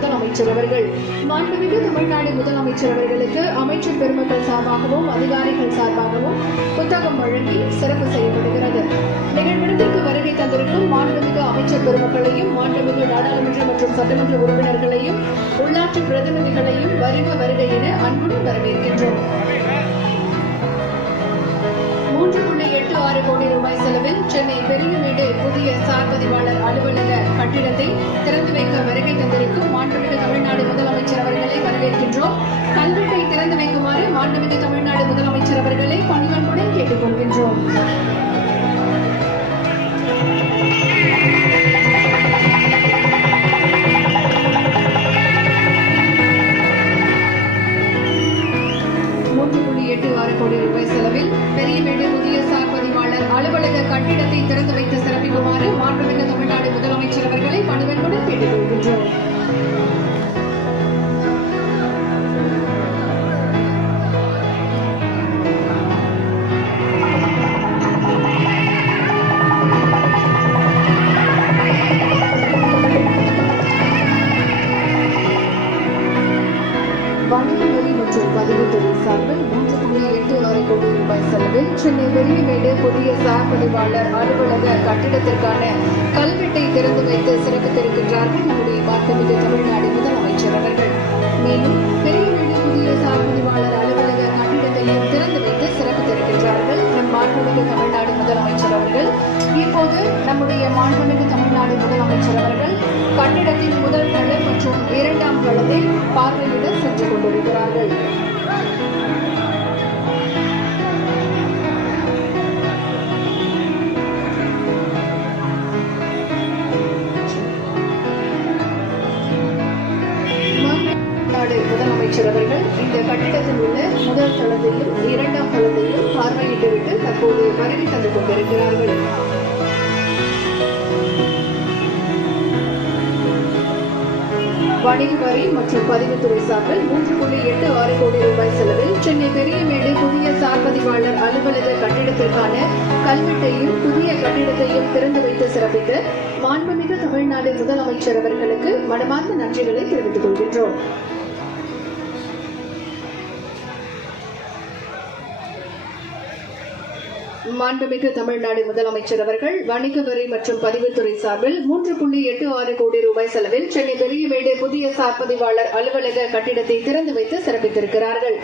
முதலமைச்சர் அவர்கள் மாண்புமிகு தமிழ்நாடு முதலமைச்சர் அவர்களுக்கு அமைச்சர் பெருமக்கள் சார்பாகவும் அதிகாரிகள் சார்பாகவும் புத்தகம் வழங்கி சிறப்பு செய்யப்படுகிறது. நிகழ்விடத்திற்கு வருகை தந்திருக்கும் மாண்புமிகு அமைச்சர் பெருமக்களையும் மாண்புமிகு நாடாளுமன்ற மற்றும் சட்டமன்ற உறுப்பினர்களையும் உள்ளாட்சி பிரதிநிதிகளையும் வருக வருகை என அன்புடன் வரவேற்கின்றோம் சென்னை பெரியமேடு புதிய சார் பதிவாளர் அலுவலக கட்டிடத்தை திறந்து வைக்க வருகை தந்திருக்கும் மாண்புமிகு தமிழ்நாடு முதலமைச்சர் அவர்களை வரவேற்கின்றோம். கல்வெட்டை திறந்து வைக்குமாறு மாண்புமிகு தமிழ்நாடு முதலமைச்சர் அவர்களை பணிவன்புடன் கேட்டுக்கொள்கின்றோம். கட்டிடத்தை திறந்து வைத்து சிறப்பிக்குமாறு மாண்புமிகு தமிழ்நாடு முதலமைச்சர் அவர்களை மனுவன்புடன் கேட்டுக் கொள்கின்றோம் சென்னை வெள்ளிமேடு புதிய சார் பதிவாளர் அலுவலக கட்டிடத்திற்கான கல்வெட்டை திறந்து வைத்து சிறப்பித்திருக்கின்றார்கள் நம்முடைய மாண்புமிகு தமிழ்நாடு முதலமைச்சர் அவர்கள். மேலும் பெரியமேடு புதிய சார் பதிவாளர் அலுவலக கட்டிடத்தையும் திறந்து வைத்து சிறப்பித்திருக்கின்றார்கள். நம் மாண்புமிகு தமிழ்நாடு முதலமைச்சர் அவர்கள். இப்போது நம்முடைய மாண்புமிகு தமிழ்நாடு முதலமைச்சர் அவர்கள் கட்டிடத்தின் முதல் தளம் மற்றும் இரண்டாம் தளத்தை பார்வையிட அமைச்சரவர்கள் இந்த கட்டிடத்தில் உள்ள முதல் தளத்தையும் இரண்டாம் தளத்தையும் பார்வையிட்டுவிட்டு தற்போது வருகை தந்து கொண்டிருக்கிறார்கள் வணிக வரி மற்றும் பதிவுத்துறை சார்பில் மூன்று புள்ளி எட்டு ஆறு கோடி ரூபாய் செலவில் சென்னை பெரியமேடு புதிய சார்பதிவாளர் அலுவலக கட்டிடத்திற்கான கல்வெட்டையும் புதிய கட்டிடத்தையும் திறந்து வைத்து சிறப்பித்து மாண்புமிகு தமிழ்நாடு முதலமைச்சர் அவர்களுக்கு மனமார்ந்த நன்றிகளை தெரிவித்துக் கொள்கின்றோம். மாண்புமிகு தமிழ்நாடு முதலமைச்சர் அவர்கள் வணிக வரி மற்றும் பதிவுத்துறை சார்பில் மூன்று புள்ளி எட்டு ஆறு கோடி ரூபாய் செலவில் சென்னை பெரியமேடு புதிய சார் பதிவாளர் அலுவலக கட்டிடத்தை திறந்து வைத்து சிறப்பித்திருக்கிறார்கள்.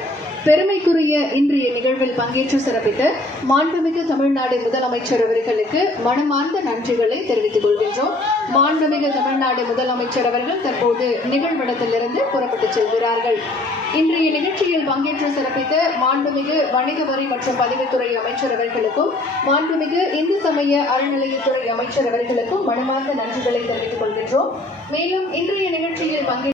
பெருமைக்குரிய இன்றைய நிகழ்வில் பங்கேற்று சிறப்பித்த மாண்புமிகு தமிழ்நாடு முதலமைச்சர் அவர்களுக்கு மனமார்ந்த நன்றிகளை தெரிவித்துக் கொள்கின்றோம் மாண்புமிகு தமிழ்நாடு முதலமைச்சர் அவர்கள் தற்போது நிகழ்விடத்திலிருந்து புறப்பட்டுச் செல்கிறார்கள். இன்றைய நிகழ்ச்சியில் பங்கேற்று சிறப்பித்த மாண்புமிகு வணிக வரி மற்றும் பதிவுத்துறை அமைச்சர் அவர்களுக்கும் மாண்புமிகு இந்து சமய அறநிலையத்துறை அமைச்சர் அவர்களுக்கும் மனமார்ந்த நன்றிகளை தெரிவித்துக் கொள்கின்றோம். மேலும் இன்றைய நிகழ்ச்சியில் பங்கேற்ற